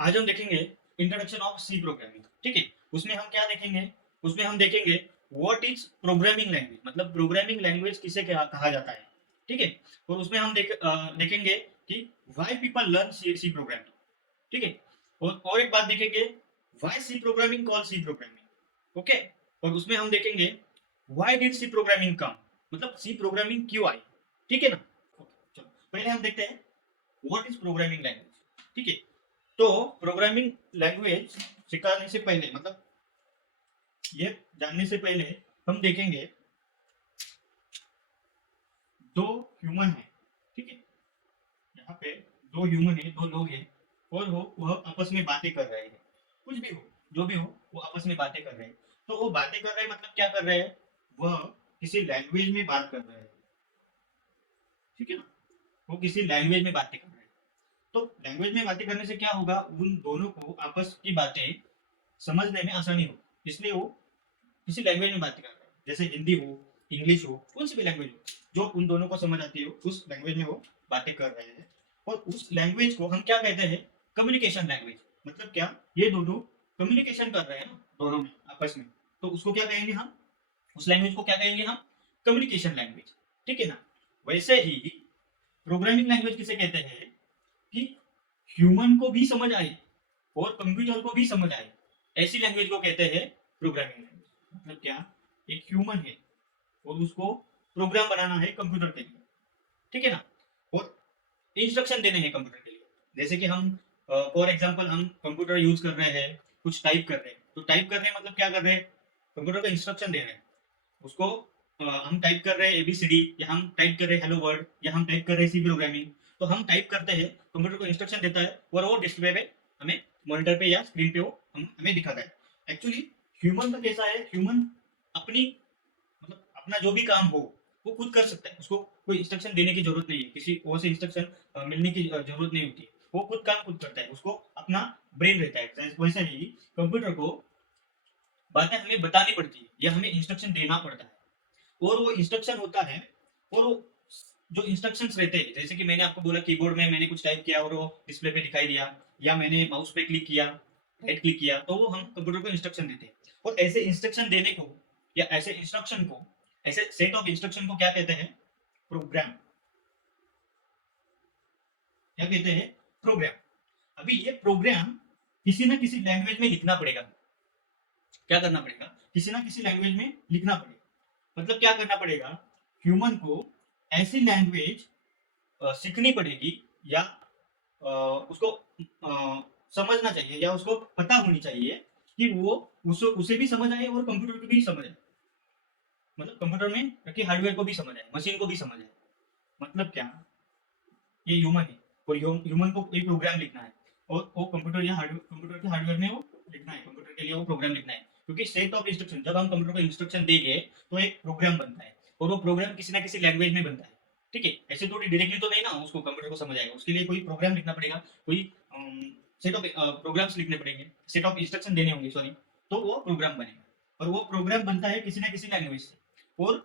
आज हम देखेंगे इंट्रोडक्शन ऑफ सी प्रोग्रामिंग। ठीक है, उसमें हम क्या देखेंगे? उसमें हम देखेंगे व्हाट इज प्रोग्रामिंग लैंग्वेज, मतलब प्रोग्रामिंग लैंग्वेज किसे क्या कहा जाता है। ठीक है, और उसमें हम देखेंगे कि why people learn C programming. ठीक है, और एक बात देखेंगे, why C programming call C programming. Okay, और उसमें हम देखेंगे why did C programming come, मतलब सी प्रोग्रामिंग क्यों आई। ठीक है ना? Okay, चलो पहले हम देखते हैं व्हाट इज प्रोग्रामिंग लैंग्वेज। ठीक है, तो प्रोग्रामिंग लैंग्वेज सिखाने से पहले, मतलब ये जानने से पहले हम देखेंगे दो ह्यूमन है। ठीक है, यहाँ पे दो ह्यूमन है, दो लोग हैं, और वो वह आपस में बातें कर रहे हैं। कुछ भी हो, जो भी हो, वो आपस में बातें कर रहे हैं। तो वो बातें कर रहे हैं मतलब क्या कर रहे हैं? वह किसी लैंग्वेज में बात कर रहे हैं। ठीक है ना? वो किसी लैंग्वेज में बातें कर रहे हैं। तो लैंग्वेज में बातें करने से क्या होगा, उन दोनों को आपस की बातें समझने में आसानी हो, इसलिए वो किसी लैंग्वेज में बात कर रहे हैं। जैसे हिंदी हो, इंग्लिश हो, कौन सी भी लैंग्वेज हो, जो उन दोनों को समझ आती हो, उस लैंग्वेज में वो बातें कर रहे हैं। और उस लैंग्वेज को हम क्या कहते हैं? Communication language. मतलब क्या, ये दोनों कम्युनिकेशन कर रहे हैं ना, दोनों में आपस में, तो उसको क्या कहेंगे हम? उस लैंग्वेज को क्या कहेंगे हम? Communication language. ठीक है ना? वैसे ही प्रोग्रामिंग लैंग्वेज किसे कहते हैं कि ह्यूमन को भी समझ आए और कंप्यूटर को भी समझ आए, ऐसी लैंग्वेज को कहते हैं प्रोग्रामिंग लैंग्वेज। मतलब क्या, एक ह्यूमन है और उसको प्रोग्राम बनाना है कंप्यूटर के लिए। ठीक है ना? और इंस्ट्रक्शन देने हैं कंप्यूटर के लिए। जैसे कि हम फॉर एग्जांपल हम कंप्यूटर यूज कर रहे हैं, कुछ टाइप कर रहे हैं, तो टाइप कर रहे हैं मतलब क्या कर रहे हैं? कंप्यूटर को इंस्ट्रक्शन दे रहे हैं। उसको हम टाइप कर रहे हैं एबीसीडी, या हम टाइप कर रहे हैं हेलो वर्ल्ड, या हम टाइप कर रहे हैं सी प्रोग्रामिंग। तो हम टाइप करते हैं, कंप्यूटर को इंस्ट्रक्शन देता है, और वो डिस्प्ले पे हमें, मॉनिटर पे या स्क्रीन पे वो हमें दिखाता है। एक्चुअली ह्यूमन का कैसा है? ह्यूमन अपनी, मतलब अपना जो भी काम हो वो खुद कर सकता है, उसको कोई इंस्ट्रक्शन देने की जरूरत नहीं है, किसी और से इंस्ट्रक्शन मिलने की जरूरत नहीं होती है। वो खुद काम खुद करता है, उसको अपना ब्रेन रहता है। वैसे ही कंप्यूटर को बातें हमें बतानी पड़ती है या हमें इंस्ट्रक्शन देना पड़ता है, और वो इंस्ट्रक्शन होता है। और वो जो इंस्ट्रक्शंस रहते हैं, जैसे कि मैंने आपको बोला कीबोर्ड में मैंने कुछ टाइप किया और वो डिस्प्ले पे दिखाई दिया, या मैंने माउस पे क्लिक किया, राइट क्लिक किया, तो वो हम कंप्यूटर को इंस्ट्रक्शन देते हैं। और ऐसे इंस्ट्रक्शन देने को, या ऐसे इंस्ट्रक्शन को, ऐसे सेट ऑफ इंस्ट्रक्शन को क्या कहते हैं? प्रोग्राम। क्या कहते हैं? प्रोग्राम। अभी ये प्रोग्राम किसी ना किसी लैंग्वेज में लिखना पड़ेगा। क्या करना पड़ेगा? किसी ना किसी लैंग्वेज में लिखना पड़ेगा। मतलब क्या करना पड़ेगा? ह्यूमन को ऐसी लैंग्वेज सीखनी पड़ेगी, या उसको समझना चाहिए, या उसको पता होनी चाहिए कि वो उसे भी समझ आए और कंप्यूटर को भी समझ आए। मतलब कंप्यूटर में रखी हार्डवेयर को भी समझ आए, मशीन को भी समझ आए। मतलब क्या, ये ह्यूमन है, और ह्यूमन को एक प्रोग्राम लिखना है, और वो कंप्यूटर या हार्डवेयर, कंप्यूटर के हार्डवेयर में वो लिखना है, कंप्यूटर के लिए वो प्रोग्राम लिखना है। क्योंकि सेट ऑफ इंस्ट्रक्शन, जब हम कंप्यूटर को इंस्ट्रक्शन देंगे तो एक प्रोग्राम बनता है, और वो प्रोग्राम किसी ना किसी लैंग्वेज में बनता है। ठीक है, ऐसे थोड़ी डायरेक्टली तो नहीं ना उसको कंप्यूटर को समझ आएगा, उसके लिए कोई प्रोग्राम लिखना पड़ेगा, कोई सेट ऑफ प्रोग्राम्स लिखने पड़ेंगे, सेट ऑफ इंस्ट्रक्शन देने होंगे, सॉरी। तो वो प्रोग्राम बनेगा, और वो प्रोग्राम बनता है किसी ना किसी लैंग्वेज से। और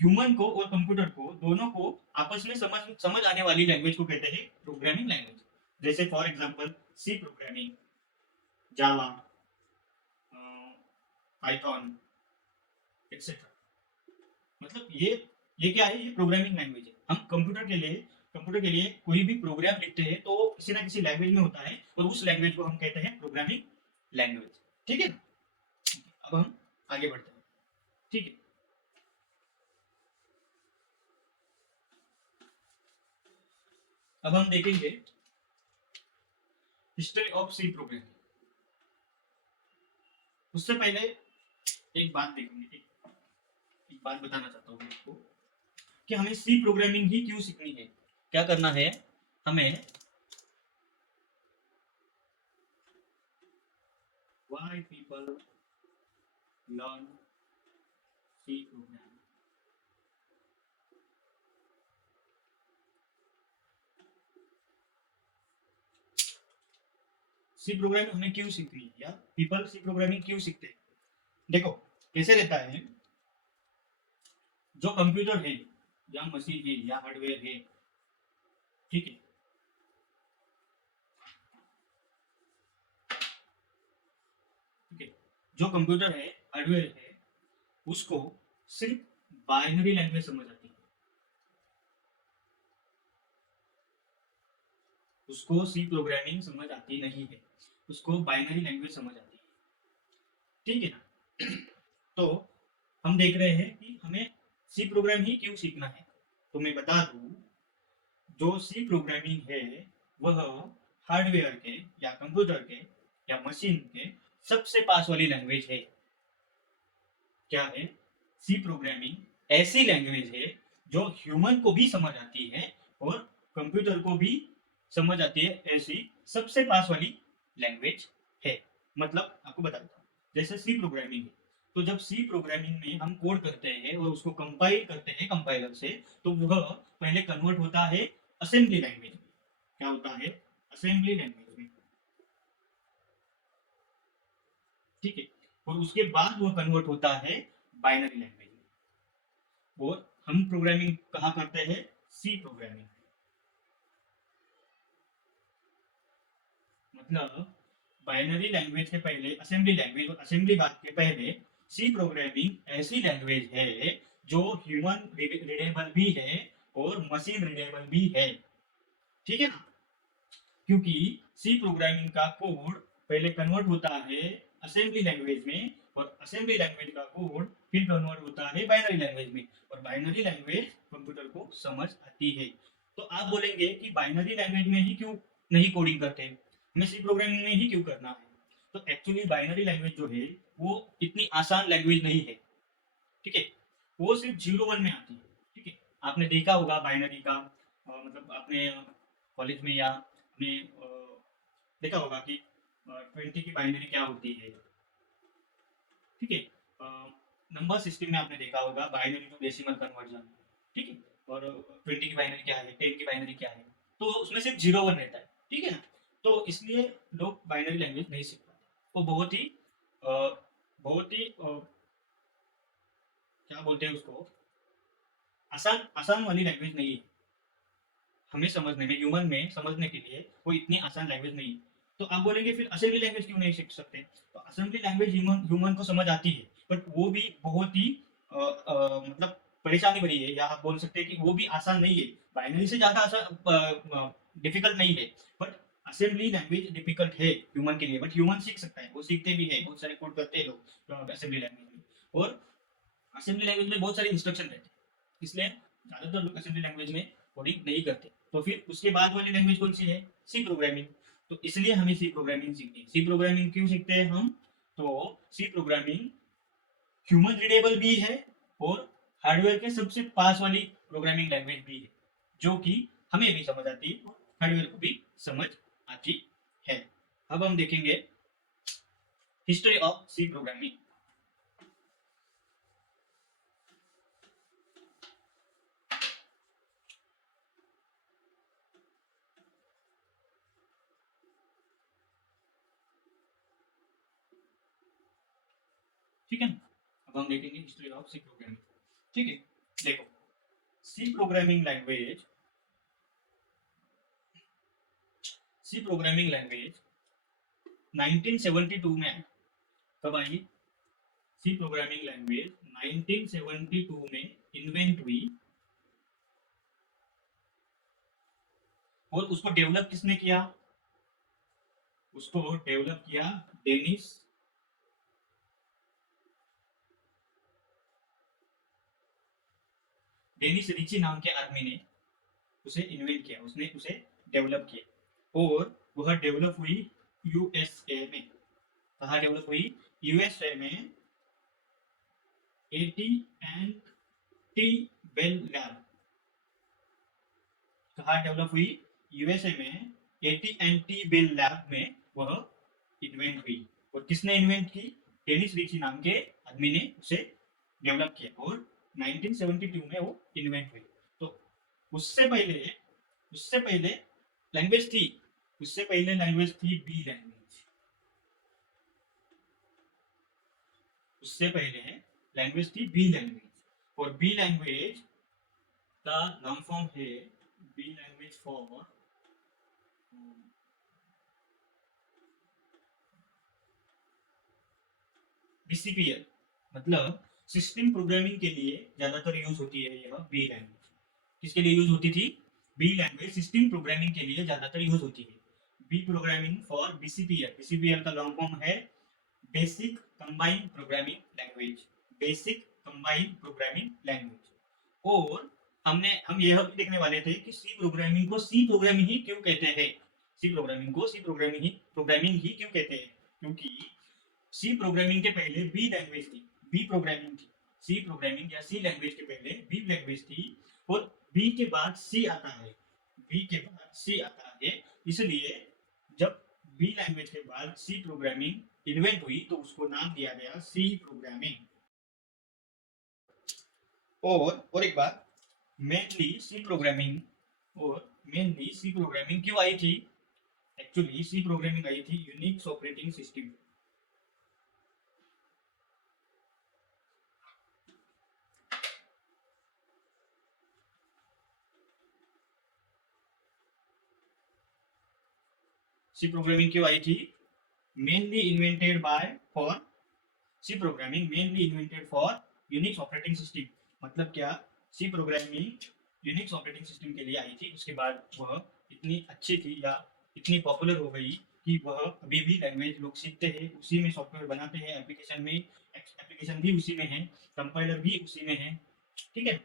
ह्यूमन को और कंप्यूटर को, दोनों को आपस में समझ समझ आने वाली लैंग्वेज को कहते हैं प्रोग्रामिंग लैंग्वेज। जैसे for example C programming, Java, Python, etcetera. मतलब ये क्या है? ये प्रोग्रामिंग लैंग्वेज है। हम कंप्यूटर के लिए कोई भी प्रोग्राम लिखते हैं तो वो किसी ना किसी लैंग्वेज में होता है, और उस लैंग्वेज को हम कहते हैं प्रोग्रामिंग लैंग्वेज। ठीक है, अब हम आगे बढ़ते हैं। ठीक है, अब हम देखेंगे हिस्ट्री ऑफ सी प्रोग्रामिंग। उससे पहले एक बात देखेंगे, एक बात बताना चाहता हूँ आपको, कि हमें सी प्रोग्रामिंग ही क्यों सीखनी है। क्या करना है हमें? Why people learn C programming. C programming हमें क्यों सीखनी है, या पीपल सी प्रोग्रामिंग क्यों सीखते हैं? देखो कैसे रहता है, जो कंप्यूटर है, या मशीन है, या हार्डवेयर है, ठीक है, जो कंप्यूटर है, हार्डवेयर है, उसको सिर्फ बाइनरी लैंग्वेज समझ आती है, उसको सी प्रोग्रामिंग समझ आती नहीं है, उसको बाइनरी लैंग्वेज समझ आती है। ठीक है ना? तो हम देख रहे हैं कि हमें सी प्रोग्राम ही क्यों सीखना है। तो मैं बता दूं, जो सी प्रोग्रामिंग है वह हार्डवेयर के या कंप्यूटर के या मशीन के सबसे पास वाली लैंग्वेज है। क्या है? सी प्रोग्रामिंग ऐसी लैंग्वेज है जो ह्यूमन को भी समझ आती है और कंप्यूटर को भी समझ आती है, ऐसी सबसे पास वाली लैंग्वेज है। मतलब आपको बता देता हूँ, जैसे सी प्रोग्रामिंग है, तो जब सी प्रोग्रामिंग में हम कोड करते हैं और उसको कंपाइल करते हैं कंपाइलर से, तो वह पहले कन्वर्ट होता है असेंबली लैंग्वेज में। क्या होता है? असेंबली लैंग्वेज में। ठीक है। और उसके बाद वो कन्वर्ट होता है बाइनरी लैंग्वेज में। और हम प्रोग्रामिंग कहाँ करते हैं? C programming. मतलब बाइनरी लैंग्वेज के पहले असेंबली लैंग्वेज और असेंबली बात के पहले सी प्रोग्रामिंग ऐसी लैंग्वेज है जो ह्यूमन रीडेबल भी है और मशीन रीडेबल भी है। ठीक है ना? क्योंकि सी प्रोग्रामिंग का कोड पहले कन्वर्ट होता है असेंबली लैंग्वेज में, और असेंबली लैंग्वेज का कोड फिर कन्वर्ट होता है बाइनरी लैंग्वेज में, और बाइनरी लैंग्वेज कंप्यूटर को समझ आती है। तो आप बोलेंगे कि बाइनरी लैंग्वेज में ही क्यों नहीं कोडिंग करते, हमें सी प्रोग्रामिंग में ही क्यों करना है? तो एक्चुअली बाइनरी लैंग्वेज जो है वो इतनी आसान लैंग्वेज नहीं है। ठीक है। वो सिर्फ 0 1 में आती है। ठीक है। आपने देखा होगा बाइनरी का, मतलब आपने कॉलेज में या आपने देखा होगा कि 20 की बाइनरी क्या होती है। ठीक है। नंबर सिस्टम में आपने देखा होगा बाइनरी टू डेसिमल कन्वर्जन। ठीक है। और 20 की बाइनरी क्या है, 10 की बाइनरी क्या है, तो उसमें सिर्फ 0 1 रहता है। ठीक है ना? तो इसलिए लोग बाइनरी लैंग्वेज नहीं सीख पाते। वो बहुत ही क्या बोलते हैं उसको, आसान आसान वाली लैंग्वेज नहीं है। हमें समझने में, ह्यूमन में समझने के लिए कोई इतनी आसान लैंग्वेज नहीं है। तो आप बोलेंगे फिर असेंबली लैंग्वेज क्यों नहीं सीख सकते? तो असेंबली लैंग्वेज ह्यूमन ह्यूमन को समझ आती है, बट वो भी बहुत ही मतलब परेशानी भरी है, या आप बोल सकते हैं कि वो भी आसान नहीं है। बाइनरी से ज्यादा आसान डिफिकल्ट नहीं है, बट असेंबली लैंग्वेज डिफिकल्ट है ह्यूमन के लिए, बट ह्यूमन सीख सकता है, वो सीखते भी है, बहुत सारे कोड करते हैं लोग असेंबली लैंग्वेज में। और असेंबली लैंग्वेज में बहुत सारे इंस्ट्रक्शन रहते हैं, इसलिए ज्यादातर लोग असेंबली लैंग्वेज में कोडिंग नहीं करते। तो फिर उसके बाद वाली लैंग्वेज कौन सी है? C programming. तो इसलिए हमें सी प्रोग्रामिंग सीखनी है। सी प्रोग्रामिंग क्यों सीखते हैं हम? तो सी प्रोग्रामिंग ह्यूमन रीडेबल भी है और हार्डवेयर के सबसे पास वाली प्रोग्रामिंग लैंग्वेज भी है, जो कि हमें भी समझ आती है और हार्डवेयर को भी समझ आती है। अब हम देखेंगे हिस्ट्री ऑफ सी प्रोग्रामिंग। ठीक है ना? अब हम देखेंगे हिस्ट्री ऑफ सी प्रोग्रामिंग। ठीक है। देखो, C programming language, C programming language 1972 में आई। कब आई? सी प्रोग्रामिंग लैंग्वेज 1972 में इन्वेंट हुई। और उसको डेवलप किसने किया? उसको डेवलप किया डेनिस डेनिस रिची नाम के आदमी ने उसे इन्वेंट किया, उसने उसे डेवलप किया। और वह डेवलप हुई यूएसए में। कहाँ डेवलप हुई? यूएसए में AT and T Bell lab. कहाँ डेवलप हुई? यूएसए में AT and T Bell lab में वह इन्वेंट हुई। और किसने इन्वेंट की? डेनिस रिची नाम के आदमी ने उसे डेवलप किया, और 1972 में वो इन्वेंट हुई। तो उससे पहले उससे पहले लैंग्वेज थी, उससे पहले लैंग्वेज थी बी लैंग्वेज। उससे पहले लैंग्वेज थी बी लैंग्वेज। और बी लैंग्वेज का लॉन्ग फॉर्म है बी लैंग्वेज फॉर बीसीपीएल मतलब सिस्टम प्रोग्रामिंग के लिए ज्यादातर यूज होती है यह बी लैंग्वेज। किसके लिए यूज होती थी? बी लैंग्वेज सिस्टम प्रोग्रामिंग के लिए ज्यादातर यूज होती है। B programming for BCPL, BCPL का लॉन्ग फॉर्म है basic combined programming language, basic combined programming language. और हम यह भी देखने वाले थे कि सी प्रोग्रामिंग को सी प्रोग्रामिंग ही क्यों कहते हैं। सी प्रोग्रामिंग को सी प्रोग्रामिंग ही क्यों कहते हैं? क्योंकि सी प्रोग्रामिंग के पहले बी लैंग्वेज थी, बी प्रोग्रामिंग थी। सी प्रोग्रामिंग या सी लैंग्वेज के पहले बी लैंग्वेज थी और बी के बाद सी आता है, बी के बाद सी आता है। इसलिए जब बी लैंग्वेज के बाद सी प्रोग्रामिंग इन्वेंट हुई तो उसको नाम दिया गया सी प्रोग्रामिंग। और एक बात, मेनली सी प्रोग्रामिंग क्यों आई थी? एक्चुअली सी प्रोग्रामिंग आई थी Unix operating system. C programming क्यों आई थी? Mainly invented by for C programming mainly invented for Unix operating system. मतलब क्या? C programming Unix operating system के लिए आई थी। उसके बाद वह इतनी अच्छी थी या इतनी पॉपुलर हो गई कि वह अभी भी लैंग्वेज लोग सीखते हैं, उसी में सॉफ्टवेयर बनाते हैं, एप्लीकेशन भी उसी में है, कंपाइलर भी उसी में है। ठीक है।